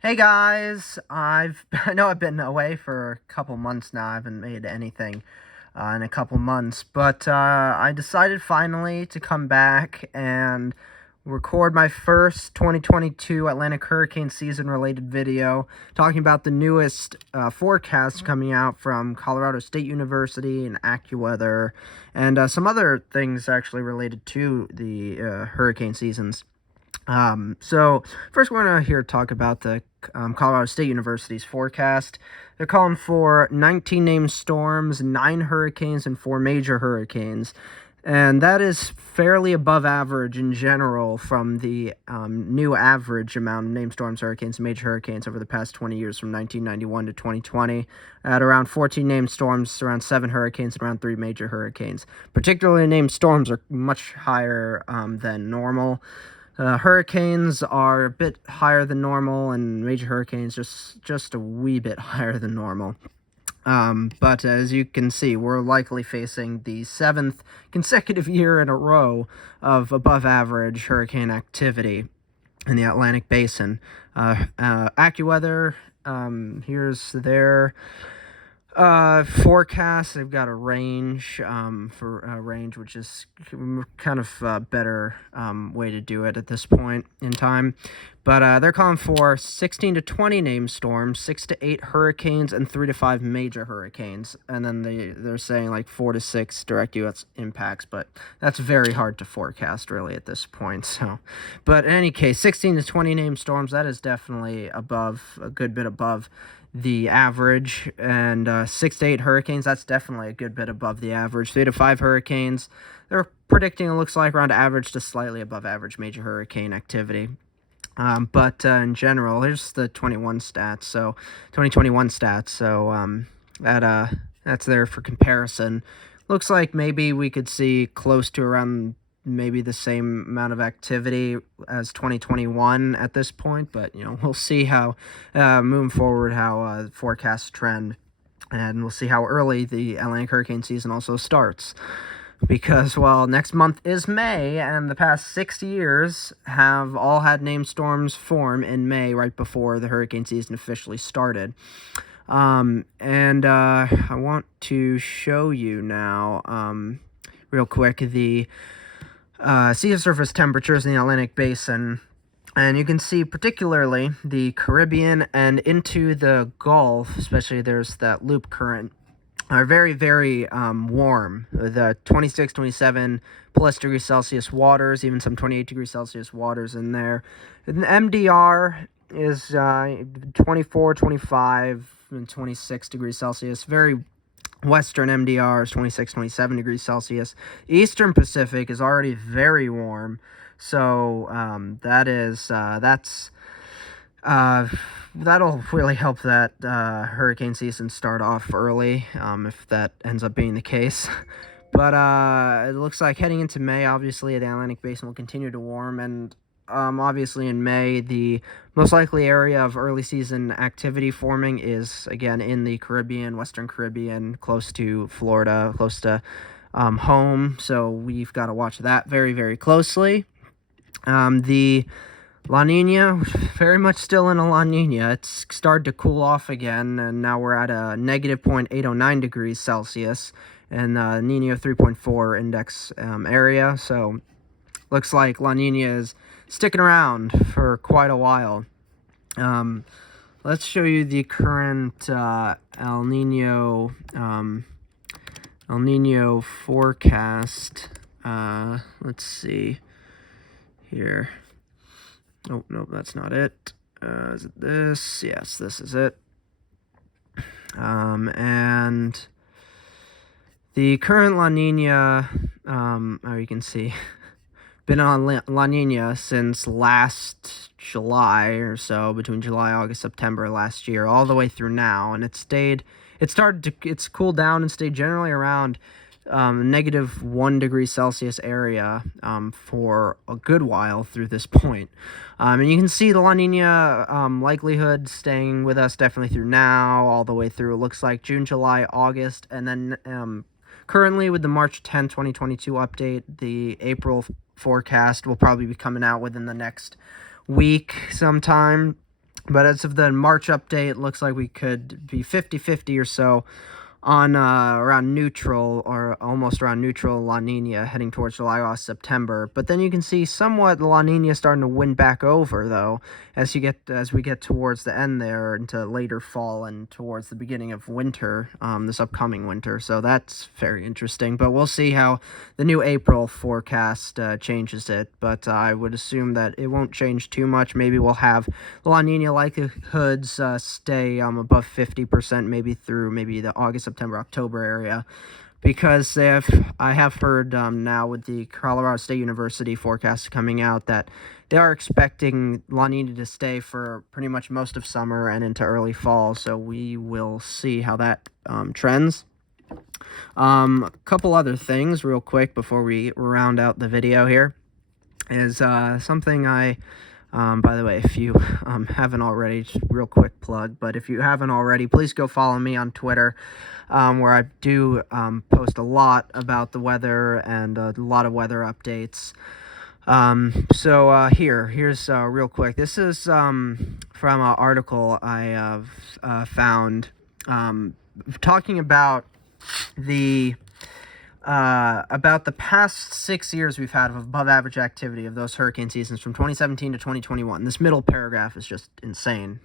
Hey guys, I know I've been away for a couple months now. I haven't made anything in a couple months, but I decided finally to come back and record my first 2022 Atlantic hurricane season related video, talking about the newest forecast coming out from Colorado State University and AccuWeather, and some other things actually related to the hurricane seasons. So first we're going to here talk about the Colorado State University's forecast. They're calling for 19 named storms, 9 hurricanes, and 4 major hurricanes. And that is fairly above average in general from the new average amount of named storms, hurricanes, and major hurricanes over the past 20 years from 1991 to 2020. At around 14 named storms, around 7 hurricanes, and around 3 major hurricanes. Particularly named storms are much higher than normal. Hurricanes are a bit higher than normal, and major hurricanes just a wee bit higher than normal. But as you can see, we're likely facing the 7th consecutive year in a row of above-average hurricane activity in the Atlantic Basin. AccuWeather, here's their forecast. They've got a range for a range, which is kind of a better way to do it at this point in time. But they're calling for 16 to 20 named storms, 6 to 8 hurricanes, and 3 to 5 major hurricanes. And then they're saying like 4 to 6 direct U.S. impacts, but that's very hard to forecast really at this point. So, but in any case, 16 to 20 named storms, that is definitely above, a good bit above the average, and 6 to 8 hurricanes, that's definitely a good bit above the average. 3 to 5 hurricanes, they're predicting, it looks like, around average to slightly above average major hurricane activity. But in general, here's the 2021 stats. So that's there for comparison. Looks like maybe we could see close to around maybe the same amount of activity as 2021 at this point, but we'll see how moving forward how forecasts trend, and we'll see how early the Atlantic hurricane season also starts, because next month is May, and the past 6 years have all had named storms form in May right before the hurricane season officially started. I want to show you now real quick the sea surface temperatures in the Atlantic Basin, and you can see particularly the Caribbean and into the Gulf, especially there's that loop current, are very, very warm. The 26, 27 plus degrees Celsius waters, even some 28 degrees Celsius waters in there. And the MDR is 24, 25, and 26 degrees Celsius. Very Western MDR is 26, 27 degrees Celsius. Eastern Pacific is already very warm, so that'll really help that hurricane season start off early, if that ends up being the case. But it looks like heading into May, obviously, the Atlantic Basin will continue to warm, and obviously in May, the most likely area of early season activity forming is, again, in the Caribbean, Western Caribbean, close to Florida, close to home. So we've got to watch that very, very closely. The La Nina, very much still in a La Nina. It's started to cool off again, and now we're at a negative 0.809 degrees Celsius in Nino 3.4 index area. So looks like La Nina is sticking around for quite a while. Let's show you the current El Nino forecast. Let's see here. Oh, no, that's not it. Is it this? Yes, this is it. And the current La Nina, you can see, been on La Nina since last July or so, between July, August, September last year, all the way through now, and it's cooled down and stayed generally around negative 1 degree Celsius area for a good while through this point. And you can see the La Nina likelihood staying with us definitely through now, all the way through, it looks like June, July, August, and then currently with the March 10, 2022 update, the April forecast will probably be coming out within the next week sometime. But as of the March update, it looks like we could be 50-50 or so on around neutral or almost around neutral La Nina heading towards July, August, September. But then you can see somewhat the La Nina starting to win back over though as we get towards the end there into later fall and towards the beginning of winter, this upcoming winter. So that's very interesting. But we'll see how the new April forecast changes it. But I would assume that it won't change too much. Maybe we'll have La Nina likelihoods stay above 50%, maybe through maybe the August, September, October area, because I have heard now with the Colorado State University forecast coming out that they are expecting La Nina to stay for pretty much most of summer and into early fall. So we will see how that trends. A couple other things real quick before we round out the video here is something by the way, if you haven't already, just real quick plug, but if you haven't already, please go follow me on Twitter, where I do post a lot about the weather and a lot of weather updates. Here's real quick. This is from an article I have found talking about the past 6 years we've had of above average activity of those hurricane seasons from 2017 to 2021. This middle paragraph is just insane.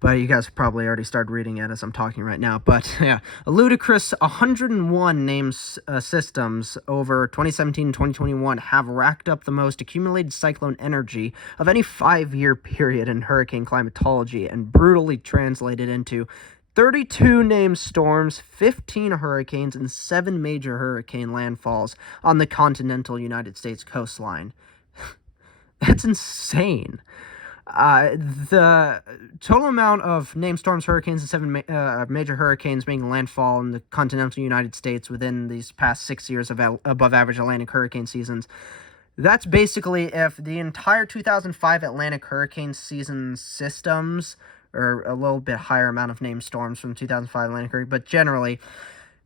But you guys probably already started reading it as I'm talking right now. But yeah, a ludicrous 101 names systems over 2017 and 2021 have racked up the most accumulated cyclone energy of any 5-year period in hurricane climatology and brutally translated into 32 named storms, 15 hurricanes, and 7 major hurricane landfalls on the continental United States coastline. That's insane. The total amount of named storms, hurricanes, and 7 major hurricanes making landfall in the continental United States within these past 6 years of above average Atlantic hurricane seasons. That's basically if the entire 2005 Atlantic hurricane season systems, or a little bit higher amount of named storms from 2005 Atlantic hurricane, but generally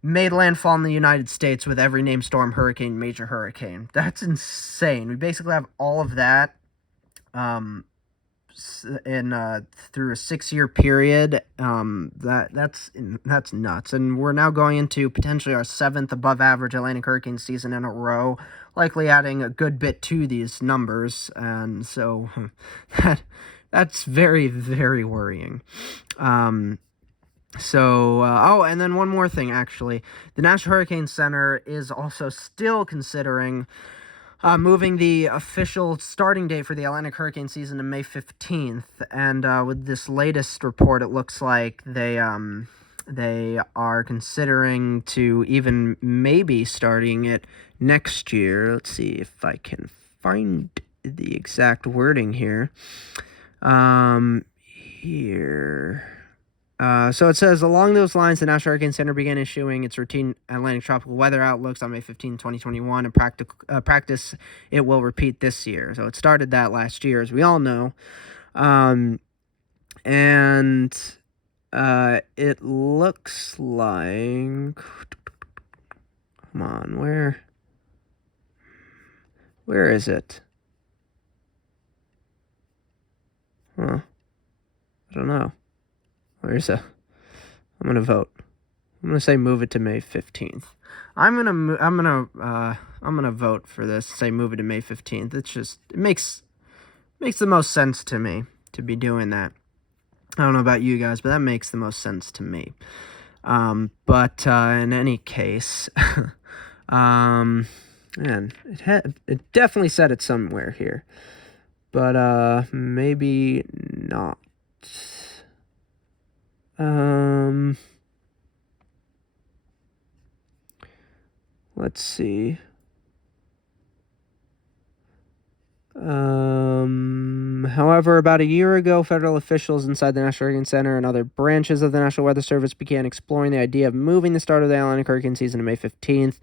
made landfall in the United States with every named storm, hurricane, major hurricane. That's insane. We basically have all of that through a 6-year period. That's nuts. And we're now going into potentially our 7th above average Atlantic hurricane season in a row, likely adding a good bit to these numbers. And so that's very, very worrying. And then one more thing, actually. The National Hurricane Center is also still considering moving the official starting date for the Atlantic hurricane season to May 15th. And with this latest report, it looks like they are considering to even maybe starting it next year. Let's see if I can find the exact wording here. So it says, along those lines, the National Hurricane Center began issuing its routine Atlantic tropical weather outlooks on May 15, 2021. In practice, it will repeat this year. So it started that last year, as we all know. It looks like... Come on, where is it? Huh. I don't know. I'm gonna vote. I'm gonna say move it to May 15th. I'm gonna vote for this. Say move it to May 15th. It makes the most sense to me to be doing that. I don't know about you guys, but that makes the most sense to me. But in any case, man, it definitely said it somewhere here. But maybe not. Let's see. However, about a year ago, federal officials inside the National Hurricane Center and other branches of the National Weather Service began exploring the idea of moving the start of the Atlantic hurricane season to May 15th.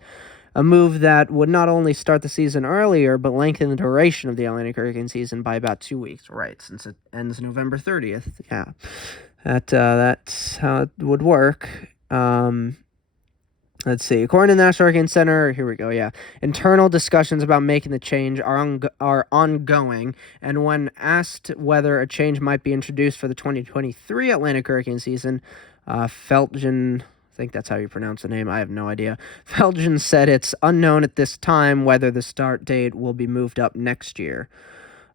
A move that would not only start the season earlier, but lengthen the duration of the Atlantic hurricane season by about 2 weeks. Right, since it ends November 30th. Yeah, that's how it would work. Let's see. According to the National Hurricane Center, here we go. Yeah, internal discussions about making the change are ongoing. And when asked whether a change might be introduced for the 2023 Atlantic hurricane season, Feltgen, I think that's how you pronounce the name. I have no idea. Feltgen said it's unknown at this time whether the start date will be moved up next year.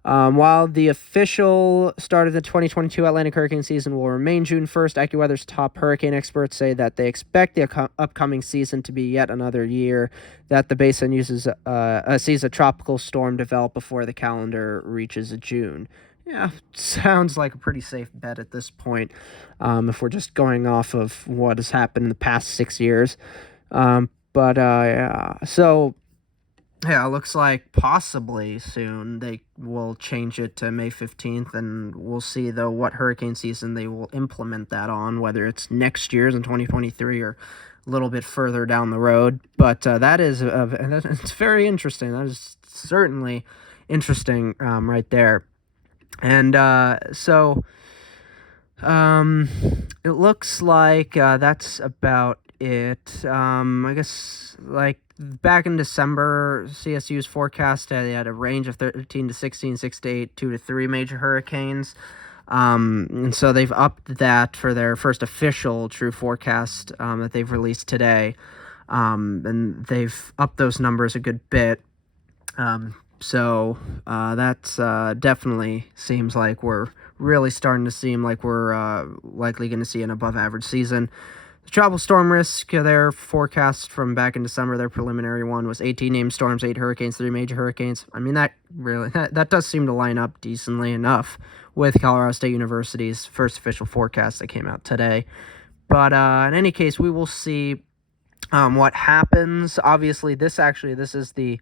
While the official start of the 2022 Atlantic hurricane season will remain June 1st, AccuWeather's top hurricane experts say that they expect the upcoming season to be yet another year that the basin sees a tropical storm develop before the calendar reaches June. Yeah, sounds like a pretty safe bet at this point, if we're just going off of what has happened in the past 6 years. Yeah, so... Yeah, it looks like possibly soon they will change it to May 15th, and we'll see, though, what hurricane season they will implement that on, whether it's next year's in 2023 or a little bit further down the road. But that is, it's very interesting. That is certainly interesting right there. And it looks like that's about it. I guess, like, back in December, CSU's forecast they had a range of 13 to 16, 6 to 8, 2 to 3 major hurricanes. And so they've upped that for their first official true forecast that they've released today. And they've upped those numbers a good bit. So that's definitely seems like we're really starting to seem like we're likely going to see an above-average season. The tropical storm risk, their forecast from back in December, their preliminary one was 18 named storms, 8 hurricanes, 3 major hurricanes. I mean, that does seem to line up decently enough with Colorado State University's first official forecast that came out today. But in any case, we will see what happens. Obviously, this is the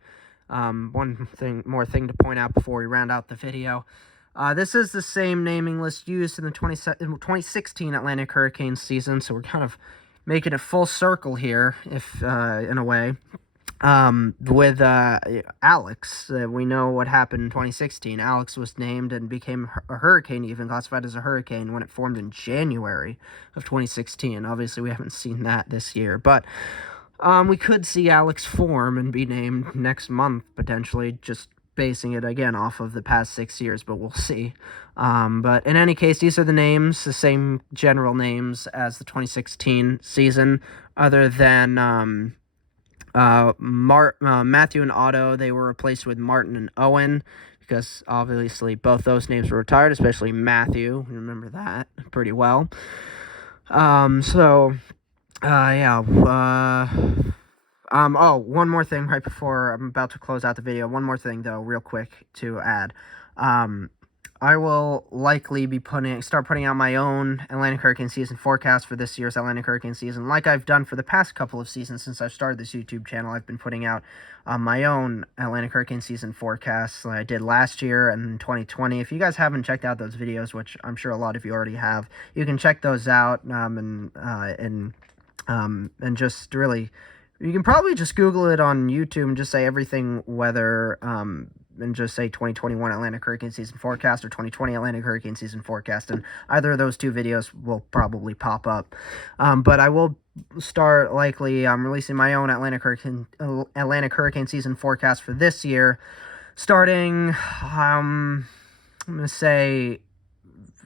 one more thing to point out before we round out the video. This is the same naming list used in the 2016 Atlantic hurricane season, so we're kind of making it full circle here, if in a way. With Alex, we know what happened in 2016. Alex was named and became a hurricane, even classified as a hurricane, when it formed in January of 2016. Obviously, we haven't seen that this year, but we could see Alex form and be named next month, potentially, just basing it again off of the past 6 years, but we'll see. But in any case, these are the names, the same general names as the 2016 season, other than Matthew and Otto. They were replaced with Martin and Owen, because obviously both those names were retired, especially Matthew. Remember that pretty well. Oh, one more thing right before I'm about to close out the video. One more thing, though, real quick to add. I will likely be start putting out my own Atlantic hurricane season forecast for this year's Atlantic hurricane season, like I've done for the past couple of seasons since I've started this YouTube channel. I've been putting out my own Atlantic hurricane season forecasts like I did last year and 2020. If you guys haven't checked out those videos, which I'm sure a lot of you already have, you can check those out and just really. You can probably just Google it on YouTube and just say everything weather, and just say 2021 Atlantic hurricane season forecast or 2020 Atlantic hurricane season forecast, and either of those two videos will probably pop up. But I will start likely releasing my own Atlantic hurricane season forecast for this year, starting I'm gonna say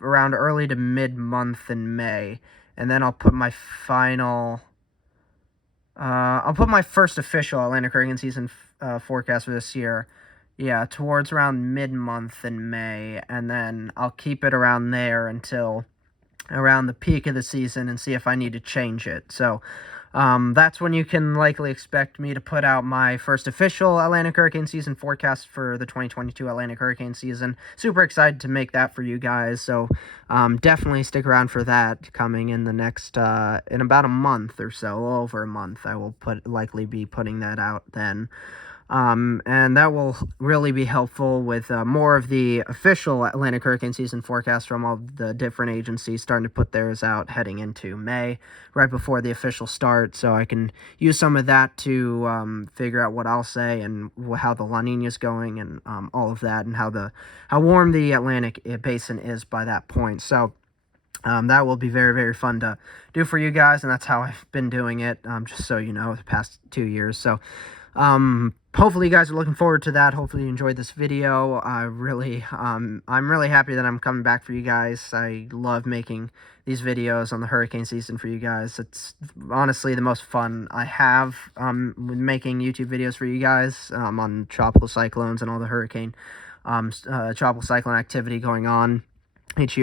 around early to mid-month in May, and then I'll put my first official Atlantic hurricane season forecast for this year, towards around mid-month in May, and then I'll keep it around there until around the peak of the season and see if I need to change it. So that's when you can likely expect me to put out my first official Atlantic hurricane season forecast for the 2022 Atlantic hurricane season. Super excited to make that for you guys, so definitely stick around for that coming in the next, in about a month or so, a little over a month. I will likely be putting that out then. And that will really be helpful with more of the official Atlantic hurricane season forecast from all the different agencies starting to put theirs out heading into May, right before the official start, so I can use some of that to figure out what I'll say and how the La Nina is going and all of that, and how warm the Atlantic basin is by that point. So That will be very, very fun to do for you guys, and that's how I've been doing it, just so you know, the past 2 years. So, hopefully you guys are looking forward to that. Hopefully you enjoyed this video. I'm really happy that I'm coming back for you guys. I love making these videos on the hurricane season for you guys. It's honestly the most fun I have, with making YouTube videos for you guys, on tropical cyclones and all the tropical cyclone activity going on each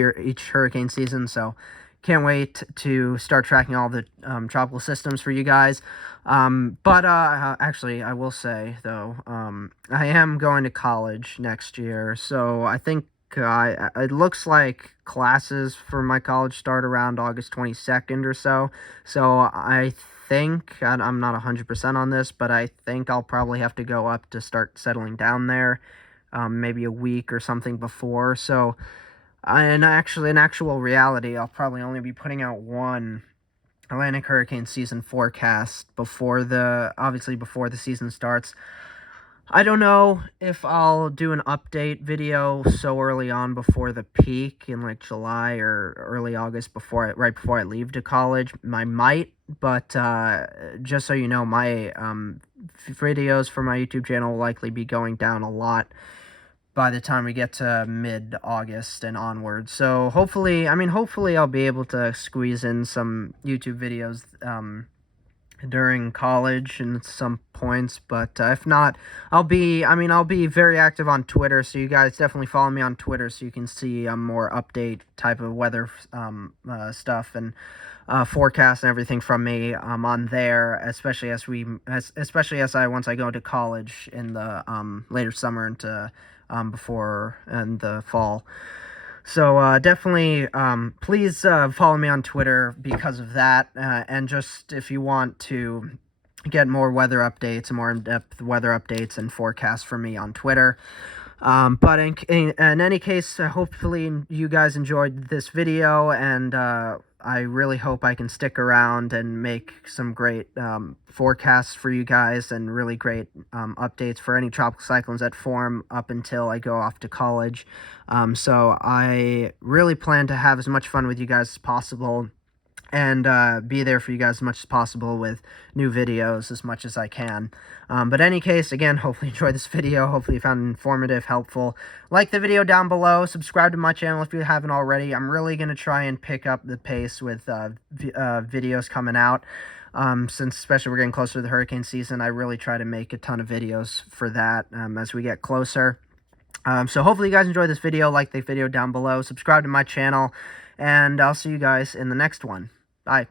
hurricane season. So can't wait to start tracking all the tropical systems for you guys. But actually, I will say, though, I am going to college next year, so I think it looks like classes for my college start around August 22nd or so. So I think, I'm not 100% on this, but I think I'll probably have to go up to start settling down there, maybe a week or something before. So, and actually, in actual reality, I'll probably only be putting out one Atlantic hurricane season forecast obviously before the season starts. I don't know if I'll do an update video so early on before the peak in like July or early August, right before I leave to college. I might, but just so you know, my videos for my YouTube channel will likely be going down a lot by the time we get to mid-August and onward. So hopefully I'll be able to squeeze in some YouTube videos during college and some points, but if not, I'll be very active on Twitter, so you guys definitely follow me on Twitter so you can see more update type of weather stuff and forecasts and everything from me on there, especially once I go to college in the later summer into before in the fall. So definitely, please follow me on Twitter because of that, and just if you want to get more weather updates, more in-depth weather updates and forecasts from me on Twitter. But in any case, hopefully you guys enjoyed this video, and I really hope I can stick around and make some great forecasts for you guys and really great updates for any tropical cyclones that form up until I go off to college. So I really plan to have as much fun with you guys as possible, and be there for you guys as much as possible with new videos as much as I can. But in any case, again, hopefully you enjoyed this video. Hopefully you found it informative, helpful. Like the video down below. Subscribe to my channel if you haven't already. I'm really going to try and pick up the pace with videos coming out. Since especially we're getting closer to the hurricane season, I really try to make a ton of videos for that as we get closer. So hopefully you guys enjoyed this video. Like the video down below. Subscribe to my channel. And I'll see you guys in the next one. Bye.